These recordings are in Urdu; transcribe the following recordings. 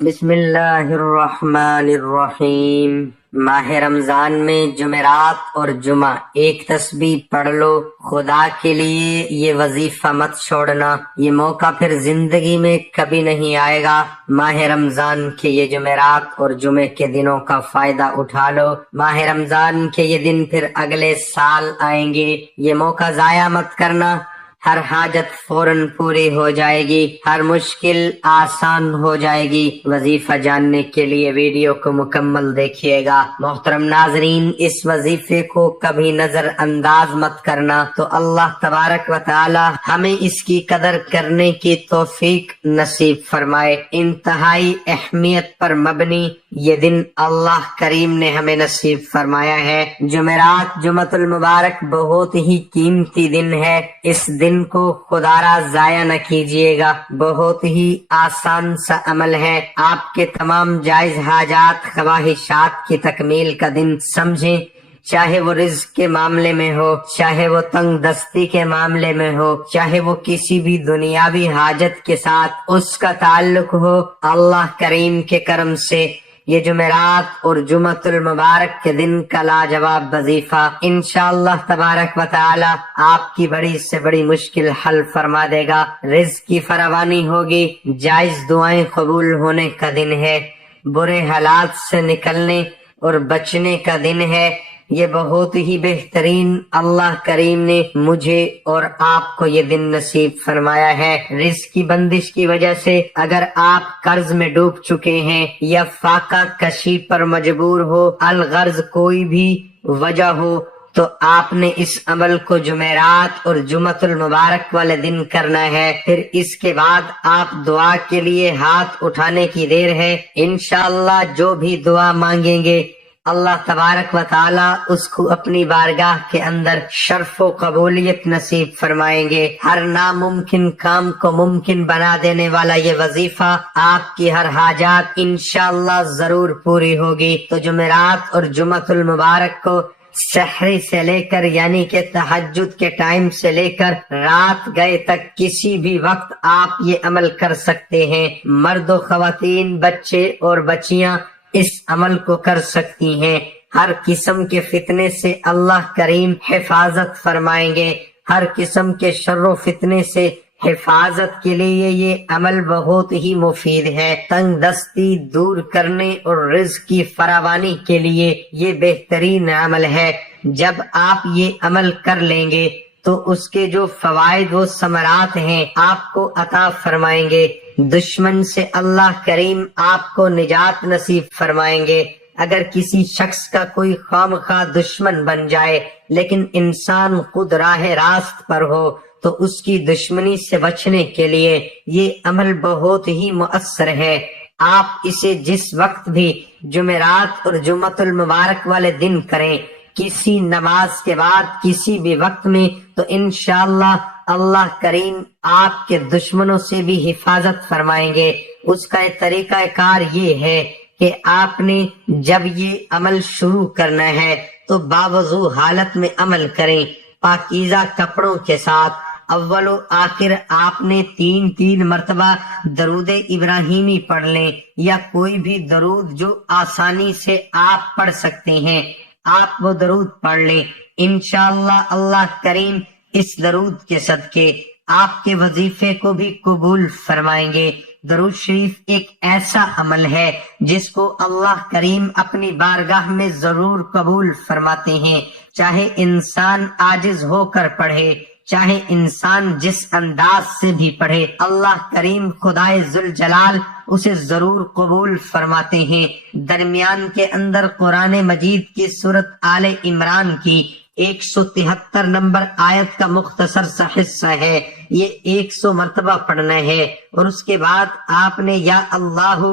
بسم اللہ الرحمن الرحیم۔ ماہ رمضان میں جمعرات اور جمعہ ایک تسبیح پڑھ لو۔ خدا کے لیے یہ وظیفہ مت چھوڑنا، یہ موقع پھر زندگی میں کبھی نہیں آئے گا۔ ماہ رمضان کے یہ جمعرات اور جمعے کے دنوں کا فائدہ اٹھا لو۔ ماہ رمضان کے یہ دن پھر اگلے سال آئیں گے، یہ موقع ضائع مت کرنا۔ ہر حاجت فوراً پوری ہو جائے گی، ہر مشکل آسان ہو جائے گی۔ وظیفہ جاننے کے لیے ویڈیو کو مکمل دیکھیے گا۔ محترم ناظرین، اس وظیفے کو کبھی نظر انداز مت کرنا تو اللہ تبارک و تعالی ہمیں اس کی قدر کرنے کی توفیق نصیب فرمائے۔ انتہائی اہمیت پر مبنی یہ دن اللہ کریم نے ہمیں نصیب فرمایا ہے۔ جمعرات جمعۃ المبارک بہت ہی قیمتی دن ہے، اس دن کو خدا را ضائع نہ کیجیے گا۔ بہت ہی آسان سا عمل ہے، آپ کے تمام جائز حاجات خواہشات کی تکمیل کا دن سمجھیں، چاہے وہ رزق کے معاملے میں ہو، چاہے وہ تنگ دستی کے معاملے میں ہو، چاہے وہ کسی بھی دنیاوی حاجت کے ساتھ اس کا تعلق ہو۔ اللہ کریم کے کرم سے یہ جمعرات اور جمعۃ المبارک کے دن کا لاجواب وظیفہ انشاءاللہ تبارک و تعالی آپ کی بڑی سے بڑی مشکل حل فرما دے گا۔ رزق کی فراوانی ہوگی، جائز دعائیں قبول ہونے کا دن ہے، برے حالات سے نکلنے اور بچنے کا دن ہے۔ یہ بہت ہی بہترین اللہ کریم نے مجھے اور آپ کو یہ دن نصیب فرمایا ہے۔ رزق کی بندش کی وجہ سے اگر آپ قرض میں ڈوب چکے ہیں یا فاقہ کشی پر مجبور ہو، الغرض کوئی بھی وجہ ہو، تو آپ نے اس عمل کو جمعرات اور جمعۃ المبارک والے دن کرنا ہے۔ پھر اس کے بعد آپ دعا کے لیے ہاتھ اٹھانے کی دیر ہے۔ انشاءاللہ جو بھی دعا مانگیں گے اللہ تبارک و تعالی اس کو اپنی بارگاہ کے اندر شرف و قبولیت نصیب فرمائیں گے۔ ہر ناممکن کام کو ممکن بنا دینے والا یہ وظیفہ آپ کی ہر حاجات انشاءاللہ ضرور پوری ہوگی۔ تو جمعرات اور جمعۃ المبارک کو سحری سے لے کر یعنی کہ تہجد کے ٹائم سے لے کر رات گئے تک کسی بھی وقت آپ یہ عمل کر سکتے ہیں۔ مرد و خواتین، بچے اور بچیاں اس عمل کو کر سکتی ہیں۔ ہر قسم کے فتنے سے اللہ کریم حفاظت فرمائیں گے، ہر قسم کے شر و فتنے سے حفاظت کے لیے یہ عمل بہت ہی مفید ہے۔ تنگ دستی دور کرنے اور رزق کی فراوانی کے لیے یہ بہترین عمل ہے۔ جب آپ یہ عمل کر لیں گے تو اس کے جو فوائد و ثمرات ہیں آپ کو عطا فرمائیں گے۔ دشمن سے اللہ کریم آپ کو نجات نصیب فرمائیں گے۔ اگر کسی شخص کا کوئی خواہ دشمن بن جائے لیکن انسان خود راہ راست پر ہو تو اس کی دشمنی سے بچنے کے لیے یہ عمل بہت ہی مؤثر ہے۔ آپ اسے جس وقت بھی جمعرات اور جمعۃ المبارک والے دن کریں، کسی نماز کے بعد کسی بھی وقت میں، تو انشاءاللہ اللہ کریم آپ کے دشمنوں سے بھی حفاظت فرمائیں گے۔ اس کا ایک طریقہ کار یہ ہے کہ آپ نے جب یہ عمل شروع کرنا ہے تو باوضو حالت میں عمل کریں، پاکیزہ کپڑوں کے ساتھ۔ اول و آخر آپ نے تین مرتبہ درود ابراہیمی پڑھ لیں یا کوئی بھی درود جو آسانی سے آپ پڑھ سکتے ہیں، آپ وہ درود پڑھ لیں۔ انشاءاللہ اللہ کریم اس درود کے صدقے آپ کے وظیفے کو بھی قبول فرمائیں گے۔ درود شریف ایک ایسا عمل ہے جس کو اللہ کریم اپنی بارگاہ میں ضرور قبول فرماتے ہیں، چاہے انسان عاجز ہو کر پڑھے، چاہے انسان جس انداز سے بھی پڑھے، اللہ کریم خدائے ذوالجلال اسے ضرور قبول فرماتے ہیں۔ درمیان کے اندر قرآن مجید کی سورت آل عمران کی 173 نمبر آیت کا مختصر سا حصہ ہے، یہ 100 مرتبہ پڑھنا ہے، اور اس کے بعد آپ نے یا اللہ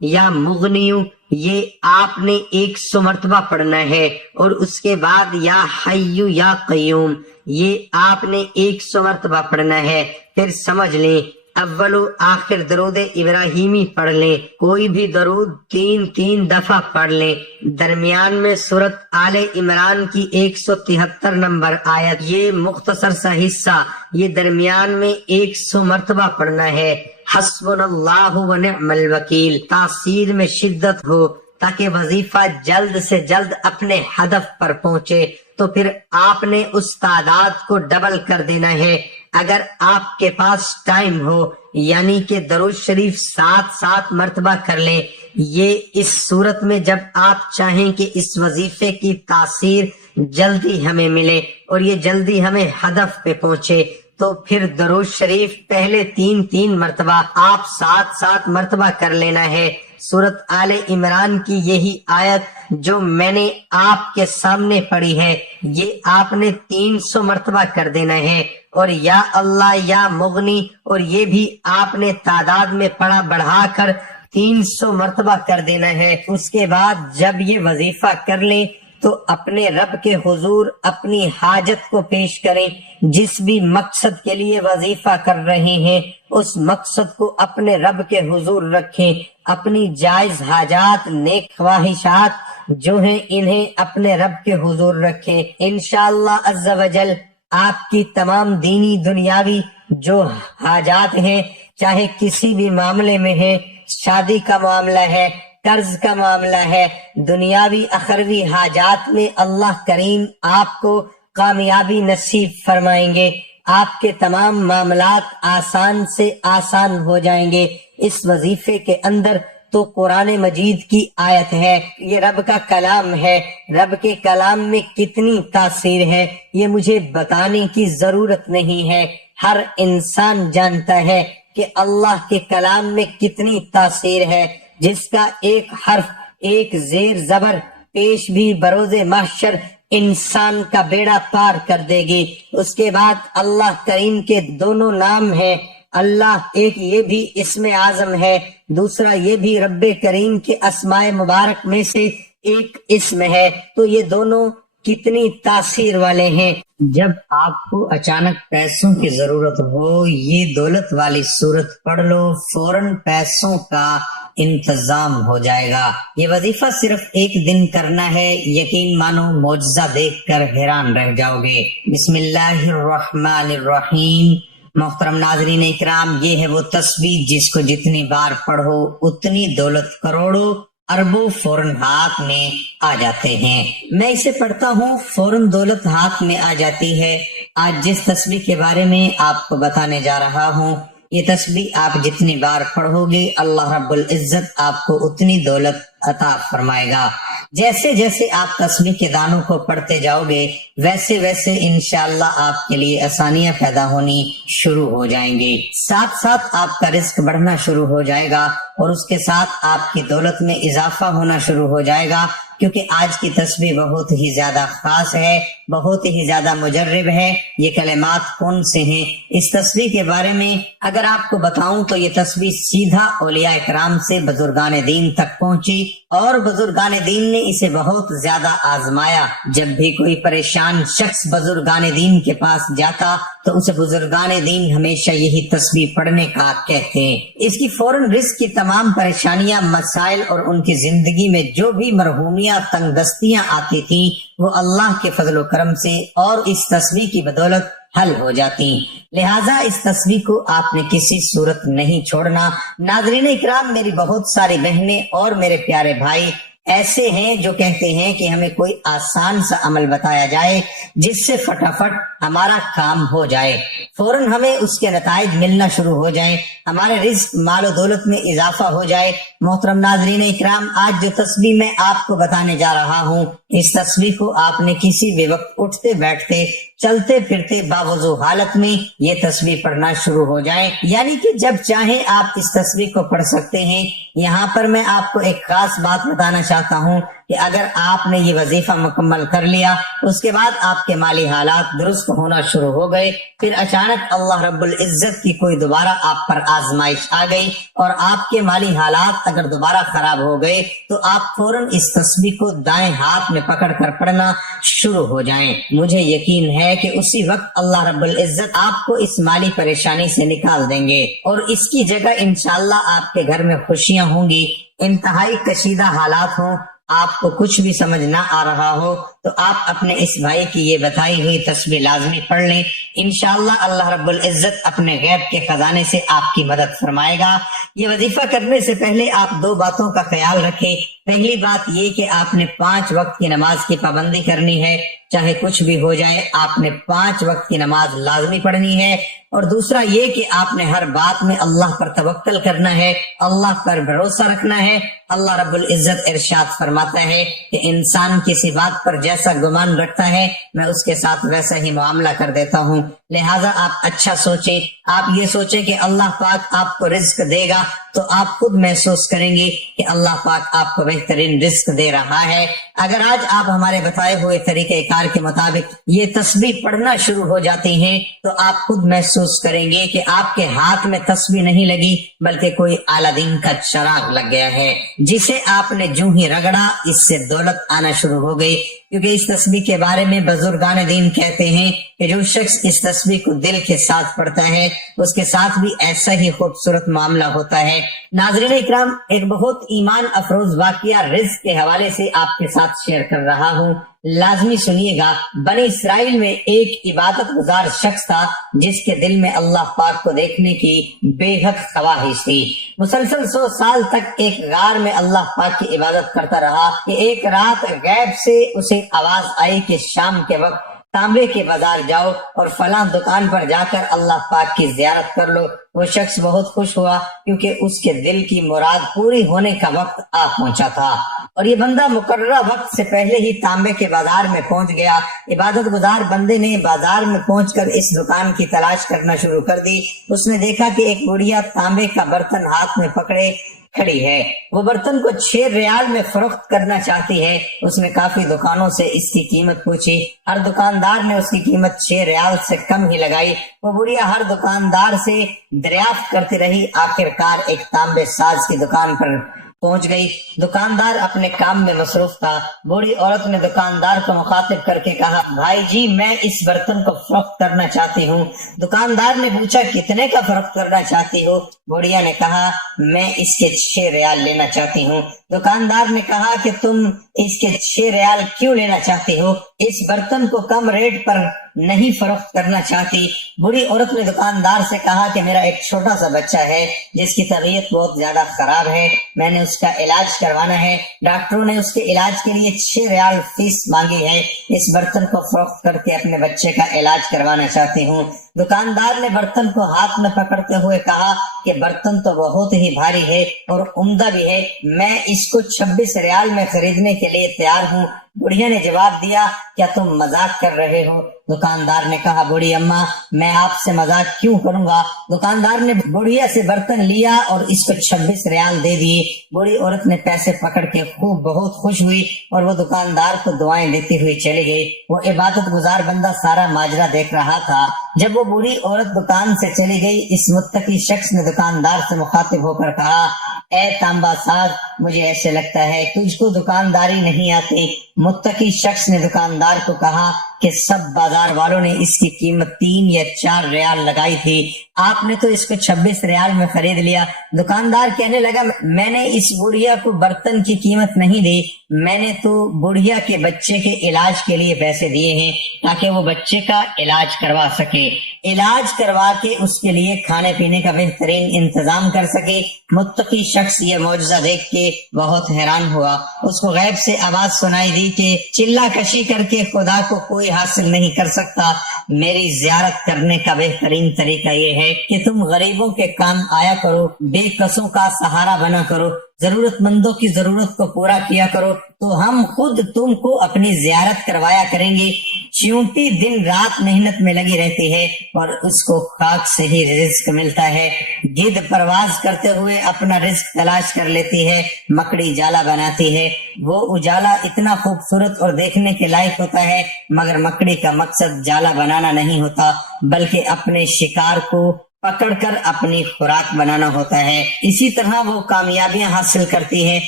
یا مغنیو یہ آپ نے 100 مرتبہ پڑھنا ہے، اور اس کے بعد یا حیو یا قیوم یہ آپ نے 100 مرتبہ پڑھنا ہے۔ پھر سمجھ لیں اول و آخر درود ابراہیمی پڑھ لیں، کوئی بھی درود 3 دفعہ پڑھ لیں۔ درمیان میں سورت آل عمران کی 173 نمبر آیت، یہ مختصر سا حصہ، یہ درمیان میں 100 مرتبہ پڑھنا ہے۔ حسبنا اللہ و نعم الوکیل، تاثیر میں شدت ہو تاکہ وظیفہ جلد سے جلد اپنے ہدف پر پہنچے، تو پھر آپ نے اس تعداد کو ڈبل کر دینا ہے۔ اگر آپ کے پاس ٹائم ہو یعنی کہ درود شریف 7 مرتبہ کر لیں۔ یہ اس صورت میں جب آپ چاہیں کہ اس وظیفے کی تاثیر جلدی ہمیں ملے اور یہ جلدی ہمیں ہدف پہ پہنچے، تو پھر درود شریف پہلے 3 مرتبہ آپ 7 مرتبہ کر لینا ہے۔ سورت آل عمران کی یہی آیت جو میں نے آپ کے سامنے پڑھی ہے، یہ آپ نے 300 مرتبہ کر دینا ہے، اور یا اللہ یا مغنی، اور یہ بھی آپ نے تعداد میں پڑھا بڑھا کر 300 مرتبہ کر دینا ہے۔ اس کے بعد جب یہ وظیفہ کر لیں تو اپنے رب کے حضور اپنی حاجت کو پیش کریں۔ جس بھی مقصد کے لیے وظیفہ کر رہے ہیں اس مقصد کو اپنے رب کے حضور رکھیں۔ اپنی جائز حاجات، نیک خواہشات جو ہیں انہیں اپنے رب کے حضور رکھیں۔ انشاءاللہ عز و جل آپ کی تمام دینی دنیاوی جو حاجات ہیں، چاہے کسی بھی معاملے میں ہے، شادی کا معاملہ ہے، قرض کا معاملہ ہے، دنیاوی اخروی حاجات میں اللہ کریم آپ کو کامیابی نصیب فرمائیں گے۔ آپ کے تمام معاملات آسان سے آسان ہو جائیں گے۔ اس وظیفے کے اندر تو قرآن مجید کی آیت ہے، یہ رب کا کلام ہے۔ رب کے کلام میں کتنی تاثیر ہے یہ مجھے بتانے کی ضرورت نہیں ہے، ہر انسان جانتا ہے کہ اللہ کے کلام میں کتنی تاثیر ہے، جس کا ایک حرف، ایک زیر زبر پیش بھی بروز محشر انسان کا بیڑا پار کر دے گی۔ اس کے بعد اللہ کریم کے دونوں نام ہیں، اللہ ایک یہ بھی اسم اعظم ہے، دوسرا یہ بھی رب کریم کے اسماء مبارک میں سے ایک اسم ہے، تو یہ دونوں کتنی تاثیر والے ہیں۔ جب آپ کو اچانک پیسوں کی ضرورت ہو، یہ دولت والی صورت پڑھ لو، فوراً پیسوں کا انتظام ہو جائے گا۔ یہ وظیفہ صرف ایک دن کرنا ہے، یقین مانو معجزہ دیکھ کر حیران رہ جاؤ گے۔ بسم اللہ الرحمن الرحیم۔ محترم ناظرین اکرام، یہ ہے وہ تسبیح جس کو جتنی بار پڑھو اتنی دولت کروڑوں اربوں فوراً ہاتھ میں آ جاتے ہیں۔ میں اسے پڑھتا ہوں، فوراً دولت ہاتھ میں آ جاتی ہے۔ آج جس تسبیح کے بارے میں آپ کو بتانے جا رہا ہوں، یہ تسبیح آپ جتنی بار پڑھو گے اللہ رب العزت آپ کو اتنی دولت عطا فرمائے گا۔ جیسے جیسے آپ تسبیح کے دانوں کو پڑھتے جاؤ گے ویسے ویسے انشاءاللہ آپ کے لیے آسانیاں پیدا ہونی شروع ہو جائیں گی، ساتھ ساتھ آپ کا رزق بڑھنا شروع ہو جائے گا، اور اس کے ساتھ آپ کی دولت میں اضافہ ہونا شروع ہو جائے گا، کیونکہ آج کی تسبیح بہت ہی زیادہ خاص ہے، بہت ہی زیادہ مجرب ہے۔ یہ کلمات کون سے ہیں اس تسبیح کے بارے میں اگر آپ کو بتاؤں تو یہ تسبیح سیدھا اولیاء کرام سے بزرگان دین تک پہنچی، اور بزرگان دین نے اسے بہت زیادہ آزمایا۔ جب بھی کوئی پریشان شخص بزرگان دین کے پاس جاتا تو اسے بزرگان دین ہمیشہ یہی تسبیح پڑھنے کا کہتے ہیں۔ اس کی فوراً رزق کی تمام پریشانیاں، مسائل اور ان کی زندگی میں جو بھی مرحومیاں، تنگ دستیاں آتی تھیں وہ اللہ کے فضل و کرم سے اور اس تسبیح کی بدولت حل ہو جاتی۔ لہٰذا اس تسبیح کو آپ نے کسی صورت نہیں چھوڑنا۔ ناظرین اکرام، میری بہت ساری بہنیں اور میرے پیارے بھائی ایسے ہیں جو کہتے ہیں کہ ہمیں کوئی آسان سا عمل بتایا جائے جس سے فٹافٹ ہمارا کام ہو جائے، فوراً ہمیں اس کے نتائج ملنا شروع ہو جائیں، ہمارے رزق، مال و دولت میں اضافہ ہو جائے۔ محترم ناظرین اکرام، آج جو تسبیح میں آپ کو بتانے جا رہا ہوں، اس تسبیح کو آپ نے کسی بھی وقت اٹھتے بیٹھتے، چلتے پھرتے، باوضو حالت میں یہ تسبیح پڑھنا شروع ہو جائیں، یعنی کہ جب چاہیں آپ اس تسبیح کو پڑھ سکتے ہیں۔ یہاں پر میں آپ کو ایک خاص بات بتانا چاہتا ہوں کہ اگر آپ نے یہ وظیفہ مکمل کر لیا، اس کے بعد آپ کے مالی حالات درست درست ہونا شروع ہو گئے۔ پھر اچانک اللہ رب العزت کی کوئی دوبارہ آپ پر آزمائش آ گئی اور آپ کے مالی حالات اگر دوبارہ خراب ہو گئے تو آپ فوراً اس تسبیح کو دائیں ہاتھ میں پکڑ کر پڑھنا شروع ہو جائیں۔ مجھے یقین ہے کہ اسی وقت اللہ رب العزت آپ کو اس مالی پریشانی سے نکال دیں گے اور اس کی جگہ انشاءاللہ آپ کے گھر میں خوشیاں ہوں گی۔ انتہائی کشیدہ حالات ہوں، آپ کو کچھ بھی سمجھ نہ آ رہا ہو تو آپ اپنے اس بھائی کی یہ بتائی ہوئی تسبیح لازمی پڑھ لیں، انشاءاللہ اللہ رب العزت اپنے غیب کے خزانے سے آپ کی مدد فرمائے گا۔ یہ وظیفہ کرنے سے پہلے آپ دو باتوں کا خیال رکھیں۔ پہلی بات یہ کہ آپ نے 5 وقت کی نماز کی پابندی کرنی ہے، چاہے کچھ بھی ہو جائے آپ نے 5 وقت کی نماز لازمی پڑھنی ہے۔ اور دوسرا یہ کہ آپ نے ہر بات میں اللہ پر توکل کرنا ہے، اللہ پر بھروسہ رکھنا ہے۔ اللہ رب العزت ارشاد فرماتا ہے کہ انسان کسی بات پر جیسا گمان رکھتا ہے میں اس کے ساتھ ویسا ہی معاملہ کر دیتا ہوں، لہٰذا آپ اچھا سوچیں۔ آپ یہ سوچیں کہ اللہ پاک آپ کو رزق دے گا تو آپ خود محسوس کریں گے کہ اللہ پاک آپ کو بہترین رزق دے رہا ہے۔ اگر آج آپ ہمارے بتائے ہوئے طریقہ کار کے مطابق یہ تسبیح پڑھنا شروع ہو جاتی ہیں تو آپ خود محسوس کریں گے کہ آپ کے ہاتھ میں تسبیح نہیں لگی بلکہ کوئی اعلیٰ دین کا چراغ لگ گیا ہے، جسے آپ نے جو ہی رگڑا اس سے دولت آنا شروع ہو گئی۔ کیونکہ اس تسبیح کے بارے میں بزرگان دین کہتے ہیں کہ جو شخص اس تسبیح کو دل کے ساتھ پڑھتا ہے اس کے ساتھ بھی ایسا ہی خوبصورت معاملہ ہوتا ہے۔ ناظرین اکرام، ایک بہت ایمان افروز واقعہ رزق کے حوالے سے آپ کے ساتھ شیئر کر رہا ہوں، لازمی سنیے گا۔ بنی اسرائیل میں ایک عبادت گزار شخص تھا جس کے دل میں اللہ پاک کو دیکھنے کی بے حد خواہش تھی۔ مسلسل 100 سال تک ایک غار میں اللہ پاک کی عبادت کرتا رہا کہ ایک رات غیب سے اسے آواز آئی کہ شام کے وقت تانبے کے بازار جاؤ اور فلاں دکان پر جا کر اللہ پاک کی زیارت کر لو۔ وہ شخص بہت خوش ہوا کیونکہ اس کے دل کی مراد پوری ہونے کا وقت آ پہنچا تھا اور یہ بندہ مقررہ وقت سے پہلے ہی تانبے کے بازار میں پہنچ گیا۔ عبادت گزار بندے نے بازار میں پہنچ کر اس دکان کی تلاش کرنا شروع کر دی۔ اس نے دیکھا کہ ایک بڑھیا تانبے کا برتن ہاتھ میں پکڑے کھڑی ہے، وہ برتن کو 6 ریال میں فروخت کرنا چاہتی ہے۔ اس نے کافی دکانوں سے اس کی قیمت پوچھی، ہر دکاندار نے اس کی قیمت 6 ریال سے کم ہی لگائی۔ وہ بڑھیا ہر دکاندار سے دریافت کرتی رہی، آخرکار ایک تانبے ساز کی دکان پر پہنچ گئی۔ دکاندار اپنے کام میں مصروف تھا۔ بوڑھی عورت نے دکاندار کو مخاطب کر کے کہا، بھائی جی میں اس برتن کو فروخت کرنا چاہتی ہوں۔ دکاندار نے پوچھا، کتنے کا فروخت کرنا چاہتی ہو؟ بوڑھیا نے کہا، میں اس کے 6 ریال لینا چاہتی ہوں۔ دکاندار نے کہا کہ تم اس کے 6 ریال کیوں لینا چاہتی ہو؟ اس برتن کو کم ریٹ پر نہیں فروخت کرنا چاہتی؟ بڑی عورت نے دکاندار سے کہا کہ میرا ایک چھوٹا سا بچہ ہے جس کی طبیعت بہت زیادہ خراب ہے، میں نے اس کا علاج کروانا ہے، ڈاکٹروں نے اس کے علاج کے لیے 6 ریال فیس مانگی ہے، اس برتن کو فروخت کر کے اپنے بچے کا علاج کروانا چاہتی ہوں۔ دکاندار نے برتن کو ہاتھ میں پکڑتے ہوئے کہا کہ برتن تو بہت ہی بھاری ہے اور عمدہ بھی ہے، میں اس کو 26 ریال میں خریدنے کے لیے تیار ہوں۔ بڑھیا نے جواب دیا، کیا تم مذاق کر رہے ہو؟ دکاندار نے کہا، بوڑھی اماں میں آپ سے مذاق کیوں کروں گا؟ دکاندار نے بڑھیا سے برتن لیا اور اس کو 26 ریال دے دیے۔ بوڑھی عورت نے پیسے پکڑ کے بہت خوش ہوئی اور وہ دکاندار کو دعائیں دیتی ہوئی چلی گئی۔ وہ عبادت گزار بندہ سارا ماجرا دیکھ رہا تھا۔ جب وہ بوڑھی عورت دکان سے چلی گئی، اس متقی شخص نے دکاندار سے مخاطب ہو کر کہا، اے تانبا ساز، مجھے ایسے لگتا ہے تجھ کو دکانداری نہیں آتی۔ متقی شخص نے دکاندار کو کہا کہ سب بازار والوں نے اس کی قیمت 3 یا 4 ریال لگائی تھی، آپ نے تو اس کو 26 ریال میں خرید لیا۔ دکاندار کہنے لگا، میں نے اس بڑھیا کو برتن کی قیمت نہیں دی، میں نے تو بڑھیا کے بچے کے علاج کے لیے پیسے دیے ہیں تاکہ وہ بچے کا علاج کروا سکے، علاج کروا کے اس کے لیے کھانے پینے کا بہترین انتظام کر سکے۔ متقی شخص یہ معجزہ دیکھ کے بہت حیران ہوا۔ اس کو غیب سے آواز سنائی دی کہ چلہ کشی کر کے خدا کو کوئی حاصل نہیں کر سکتا، میری زیارت کرنے کا بہترین طریقہ یہ ہے کہ تم غریبوں کے کام آیا کرو، بے کسوں کا سہارا بنا کرو، ضرورت مندوں کی ضرورت کو پورا کیا کرو تو ہم خود تم کو اپنی زیارت کروایا کریں گے۔ چیونٹی دن رات محنت میں لگی رہتی ہے اور اس کو خاک سے ہی رزق ملتا ہے۔ گدھ پرواز کرتے ہوئے اپنا رزق تلاش کر لیتی ہے، مکڑی جالا بناتی ہے، وہ اجالا اتنا خوبصورت اور دیکھنے کے لائق ہوتا ہے، مگر مکڑی کا مقصد جالا بنانا نہیں ہوتا بلکہ اپنے شکار کو پکڑ کر اپنی خوراک بنانا ہوتا ہے۔ اسی طرح وہ کامیابیاں حاصل کرتی ہے۔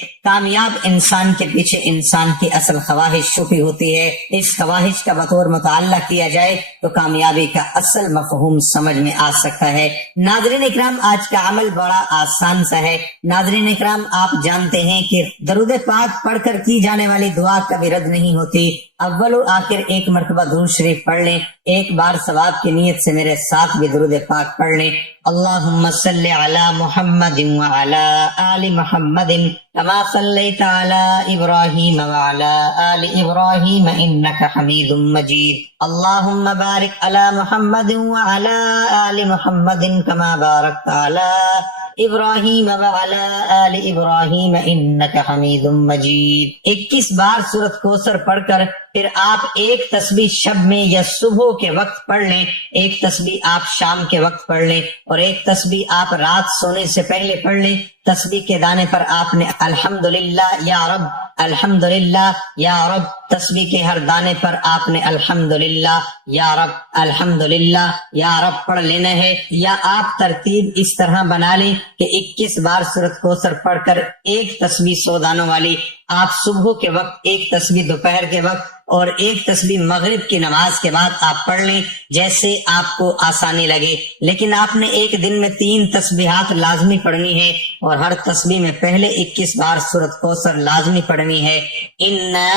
کامیاب انسان کے پیچھے انسان کی اصل خواہش چھپی ہوتی ہے۔ اس خواہش کا بطور مطالعہ کیا جائے تو کامیابی کا اصل مفہوم سمجھ میں آ سکتا ہے۔ ناظرین اکرام، آج کا عمل بڑا آسان سا ہے۔ ناظرین اکرام، آپ جانتے ہیں کہ درود پاک پڑھ کر کی جانے والی دعا کبھی رد نہیں ہوتی۔ اول و آخر ایک مرتبہ درود شریف پڑھ لیں، ایک بار ثواب کی نیت سے میرے ساتھ بھی درود پاک پڑھ لیں۔ اللہم صلی علی محمد وعلی آل محمد کما صلیت علی ابراہیم وعلی آل ابراہیم انک حمید مجید۔ اللہم بارک علی محمد وعلی آل محمد کما بارکت علی ابراہیم وعلی آل ابراہیم انک حمید مجید۔ 21 بار سورۃ کوثر پڑھ کر پھر آپ ایک تسبیح شب میں یا صبح کے وقت پڑھ لیں، ایک تسبیح آپ شام کے وقت پڑھ لیں اور ایک تسبیح آپ رات سونے سے پہلے پڑھ لیں۔ تسبیح کے دانے پر آپ نے الحمدللہ یا رب، الحمدللہ یا رب، تسبیح کے ہر دانے پر آپ نے الحمدللہ یا رب، الحمدللہ یا رب پڑھ لینا ہے۔ یا آپ ترتیب اس طرح بنا لیں کہ 21 بار سورۃ کوثر پڑھ کر ایک تسبیح 100 دانوں والی آپ صبح کے وقت، ایک تسبیح دوپہر کے وقت اور ایک تسبیح مغرب کی نماز کے بعد آپ پڑھ لیں، جیسے آپ کو آسانی لگے۔ لیکن آپ نے ایک دن میں 3 تسبیحات لازمی پڑھنی ہے اور ہر تسبیح میں پہلے 21 بار سورۃ کوثر لازمی پڑھنی ہے۔ اِنَّا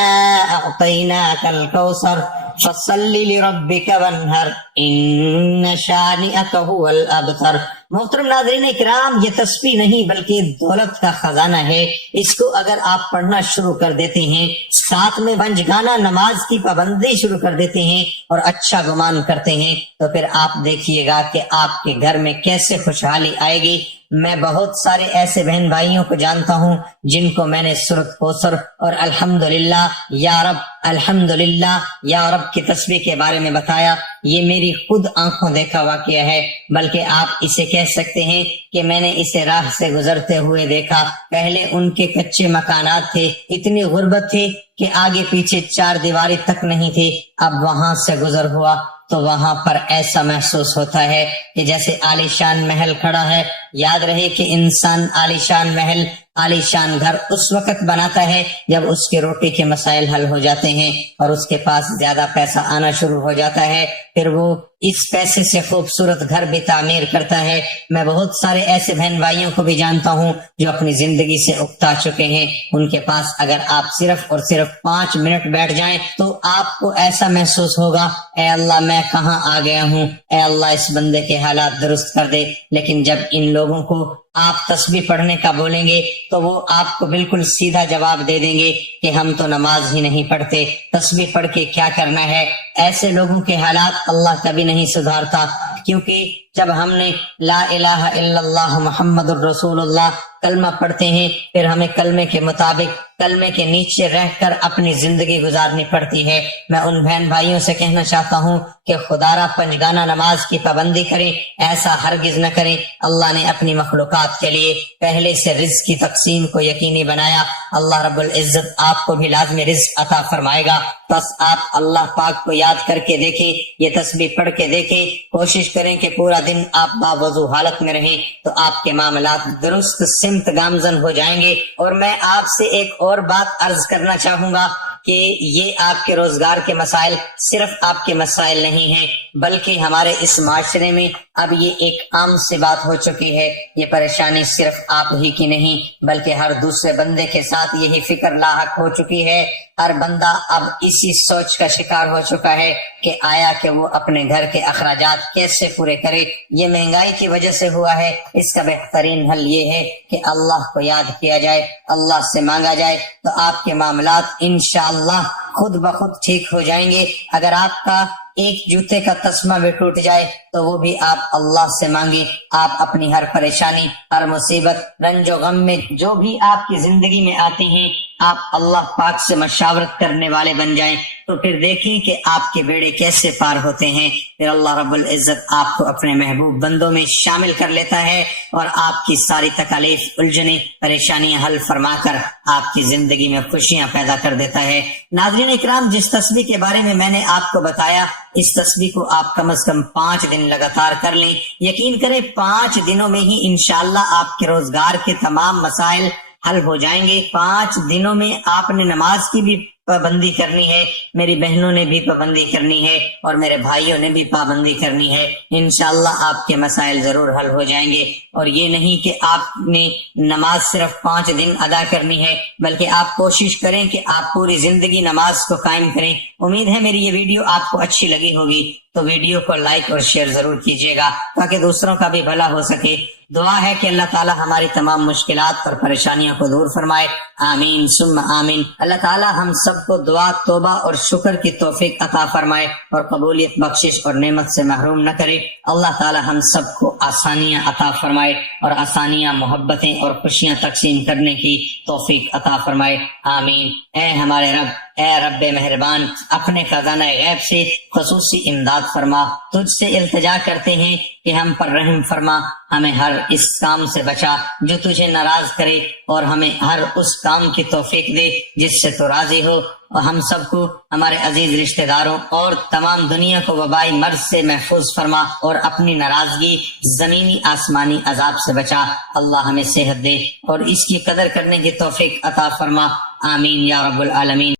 أَعْطَيْنَاكَ الْكَوْثَرَ فَصَلِّ لِرَبِّكَ وَانْحَرْ إِنَّ شَانِئَكَ هُوَ الْأَبْتَرُ۔ محترم ناظرین کرام، یہ تسبیح نہیں بلکہ دولت کا خزانہ ہے۔ اس کو اگر آپ پڑھنا شروع کر دیتے ہیں، ساتھ میں بنجگانہ نماز کی پابندی شروع کر دیتے ہیں اور اچھا گمان کرتے ہیں تو پھر آپ دیکھیے گا کہ آپ کے گھر میں کیسے خوشحالی آئے گی۔ میں بہت سارے ایسے بہن بھائیوں کو جانتا ہوں جن کو میں نے سورۃ کوثر اور الحمدللہ یا رب، الحمدللہ یا رب کی تسبیح کے بارے میں بتایا۔ یہ میری خود آنکھوں دیکھا واقعہ ہے، بلکہ آپ اسے کہہ سکتے ہیں کہ میں نے اسے راہ سے گزرتے ہوئے دیکھا۔ پہلے ان کے کچے مکانات تھے، اتنی غربت تھی کہ آگے پیچھے 4 دیواری تک نہیں تھی۔ اب وہاں سے گزر ہوا تو وہاں پر ایسا محسوس ہوتا ہے کہ جیسے عالی شان محل کھڑا ہے۔ یاد رہے کہ انسان عالی شان محل، عالی شان گھر اس وقت بناتا ہے جب اس کے روٹی کے مسائل حل ہو جاتے ہیں اور اس کے پاس زیادہ پیسہ آنا شروع ہو جاتا ہے، پھر وہ اس پیسے سے خوبصورت گھر بھی تعمیر کرتا ہے۔ میں بہت سارے ایسے بہن بھائیوں کو بھی جانتا ہوں جو اپنی زندگی سے اکتا چکے ہیں۔ ان کے پاس اگر آپ صرف اور صرف 5 منٹ بیٹھ جائیں تو آپ کو ایسا محسوس ہوگا، اے اللہ میں کہاں آ گیا ہوں، اے اللہ اس بندے کے حالات درست کر دے۔ لیکن جب ان لوگوں کو آپ تسبیح پڑھنے کا بولیں گے تو وہ آپ کو بالکل سیدھا جواب دے دیں گے کہ ہم تو نماز ہی نہیں پڑھتے، تسبیح پڑھ کے کیا کرنا ہے۔ ایسے لوگوں کے حالات اللہ کبھی نہیں سدھارتا، کیونکہ جب ہم نے لا الہ الا اللہ محمد الرسول اللہ کلمہ پڑھتے ہیں، پھر ہمیں کلمے کے مطابق، کلمے کے نیچے رہ کر اپنی زندگی گزارنی پڑتی ہے۔ میں ان بہن بھائیوں سے کہنا چاہتا ہوں کہ خدا را پنجگانہ نماز کی پابندی کریں، ایسا ہرگز نہ کریں۔ اللہ نے اپنی مخلوقات کے لیے پہلے سے رزق کی تقسیم کو یقینی بنایا۔ اللہ رب العزت آپ کو بھی لازمی رزق عطا فرمائے گا۔ بس آپ اللہ پاک کو یاد کر کے دیکھیں، یہ تسبیح پڑھ کے دیکھیں، کوشش کریں کہ پورا دن آپ باوضو حالت میں رہیں تو آپ کے معاملات درست سمت گامزن ہو جائیں گے۔ اور میں آپ سے ایک اور بات عرض کرنا چاہوں گا کہ یہ آپ کے روزگار کے مسائل صرف آپ کے مسائل نہیں ہیں، بلکہ ہمارے اس معاشرے میں اب یہ ایک عام سی بات ہو چکی ہے۔ یہ پریشانی صرف آپ ہی کی نہیں بلکہ ہر دوسرے بندے کے ساتھ یہی فکر لاحق ہو چکی ہے۔ ہر بندہ اب اسی سوچ کا شکار ہو چکا ہے کہ آیا کہ وہ اپنے گھر کے اخراجات کیسے پورے کرے۔ یہ مہنگائی کی وجہ سے ہوا ہے۔ اس کا بہترین حل یہ ہے کہ اللہ کو یاد کیا جائے، اللہ سے مانگا جائے تو آپ کے معاملات انشاءاللہ خود بخود ٹھیک ہو جائیں گے۔ اگر آپ کا ایک جوتے کا تسمہ بھی ٹوٹ جائے تو وہ بھی آپ اللہ سے مانگیں۔ آپ اپنی ہر پریشانی، ہر مصیبت، رنج و غم میں جو بھی آپ کی زندگی میں آتی ہیں، آپ اللہ پاک سے مشاورت کرنے والے بن جائیں تو پھر دیکھیں کہ آپ کے بیڑے کیسے پار ہوتے ہیں۔ پھر اللہ رب العزت آپ کو اپنے محبوب بندوں میں شامل کر لیتا ہے اور آپ کی ساری تکالیف، الجھنیں، پریشانیاں حل فرما کر آپ کی زندگی میں خوشیاں پیدا کر دیتا ہے۔ ناظرین اکرام، جس تسبیح کے بارے میں نے آپ کو بتایا، اس تسبیح کو آپ کم از کم 5 دن لگاتار کر لیں۔ یقین کریں 5 دنوں میں ہی انشاءاللہ آپ کے روزگار کے تمام مسائل حل ہو جائیں گے۔ 5 دنوں میں آپ نے نماز کی بھی پابندی کرنی ہے، میری بہنوں نے بھی پابندی کرنی ہے اور میرے بھائیوں نے بھی پابندی کرنی ہے۔ انشاءاللہ آپ کے مسائل ضرور حل ہو جائیں گے۔ اور یہ نہیں کہ آپ نے نماز صرف 5 دن ادا کرنی ہے، بلکہ آپ کوشش کریں کہ آپ پوری زندگی نماز کو قائم کریں۔ امید ہے میری یہ ویڈیو آپ کو اچھی لگی ہوگی، تو ویڈیو کو لائک اور شیئر ضرور کیجیے گا تاکہ دوسروں کا بھی بھلا ہو سکے۔ دعا ہے کہ اللہ تعالی ہماری تمام مشکلات اور پریشانیوں کو دور فرمائے، آمین ثم آمین۔ اللہ تعالی ہم سب کو دعا، توبہ اور شکر کی توفیق عطا فرمائے اور قبولیت، بخشش اور نعمت سے محروم نہ کرے۔ اللہ تعالی ہم سب کو آسانیاں عطا فرمائے اور آسانیاں، محبتیں اور خوشیاں تقسیم کرنے کی توفیق عطا فرمائے، آمین۔ اے ہمارے رب، اے رب مہربان، اپنے خزانہ غیب سے خصوصی امداد فرما، تجھ سے التجا کرتے ہیں کہ ہم پر رحم فرما، ہمیں ہر اس کام سے بچا جو تجھے ناراض کرے اور ہمیں ہر اس کام کی توفیق دے جس سے تو راضی ہو، اور ہم سب کو، ہمارے عزیز رشتہ داروں اور تمام دنیا کو وبائی مرض سے محفوظ فرما اور اپنی ناراضگی، زمینی آسمانی عذاب سے بچا۔ اللہ ہمیں صحت دے اور اس کی قدر کرنے کی توفیق عطا فرما، آمین یا رب العالمین۔